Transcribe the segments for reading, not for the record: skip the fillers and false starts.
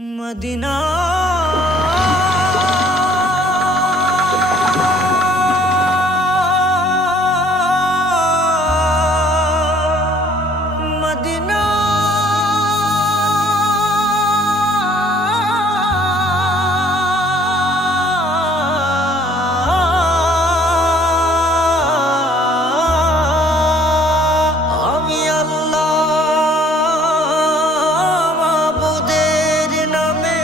Medina Medina আমি আল্লাহ মাবুদের নামে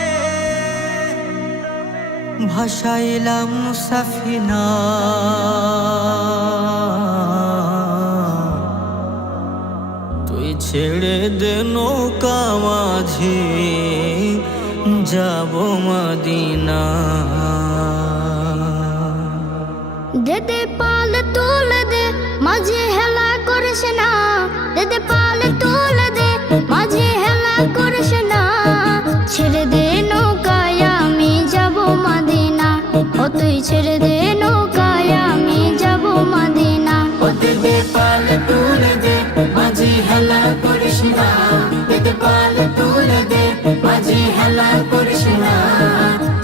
ভাসাইলাম সাফিনা, তুই ছেড়ে দে নৌকা মাঝি যাব মদিনা। দেদে পাল তুলে দে মাঝে হেলা করিস না, দেদে পাল তুলে দে মাঝে হেলা করিস না। ছেড়ে দে নৌকায় আমি যাব মদিনা, ও তুই ছেড়ে দে নৌকায় আমি যাব মদিনা। ও দেদে পাল তুলে দে মাঝি হেলা করিস না, দেদে পাল তুলে দে মাঝি হেলা করিস না।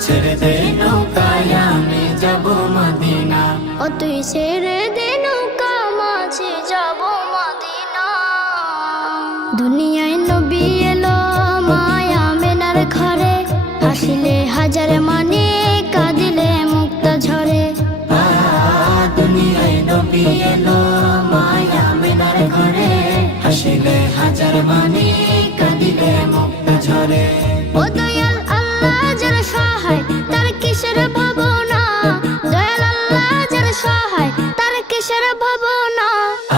ছেড়ে দে নৌকায় আমি যাব মদিনা, ও তুই ছেড়ে দে নৌকা মাঝে যাব মদিনা। দুনিয়ায় নবী এলো মায়া মেনার ঘরে, হাসিলে হাজার মানে কাঁদিলে মুক্তা ঝরে। দুনিয়ায় নবী এলো মায়া মেনার ঘরে, হাসিলে হাজার মানে কাঁদিলে মুক্তা ঝরে। ও দয়াল আল্লাহ যার সহায় তার কিসের ভাবনা, দয়াল আল্লাহ যার সহায় তার কিসের ভাবনা।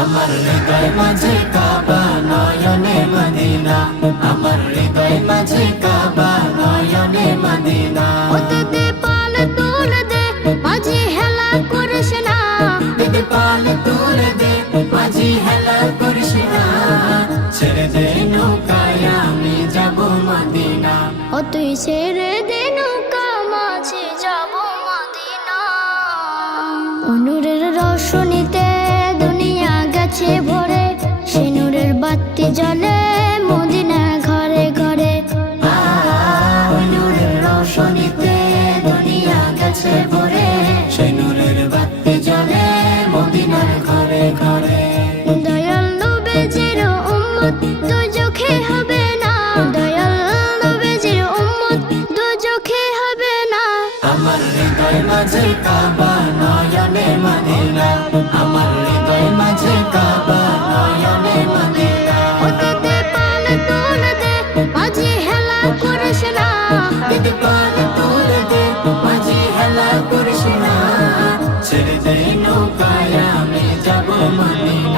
আমার হৃদয় মাঝে কাবা নয়নে মদিনা, আমার হৃদয় মাঝে কাবা নয়নে মদিনা। ও দেদে পাল তুলে দে মাঝে হেলা করিস না, দেদে পাল তুলে দে মাঝি হেলা করিস না। ছেড়ে দে নৌকায় আমি যাব মদিনা, ও তুই ছেড়ে দে নৌকা মাঝে যাব মদিনা। নূরের রোশনীতে দুনিয়া গেছে ভরে, সে নূরের বাতি জ্বলে মদিনা ঘরে ঘরে। নূরের রোশনীতে দুনিয়া গেছে ভরে, সেই নূরের বাতি জ্বলে মদিনার ঘরে ঘরে। দয়াল নবীজির উম্মত দুজখে হবে না, দয়াল নবীজির উম্মত দুজখে হবে না। আমার হৃদয় মাঝে কাবা নয়নে মদিনা, আমার হৃদয় মাঝে কাবা নয়নে মদিনা। ও দেদে পাল তুলে দে মাঝে হেলা করিস না, দেদে পাল তুলে দে মাঝি হেলা করিস না। ছেড়ে দে নৌকায় আমি যাব মদিনা,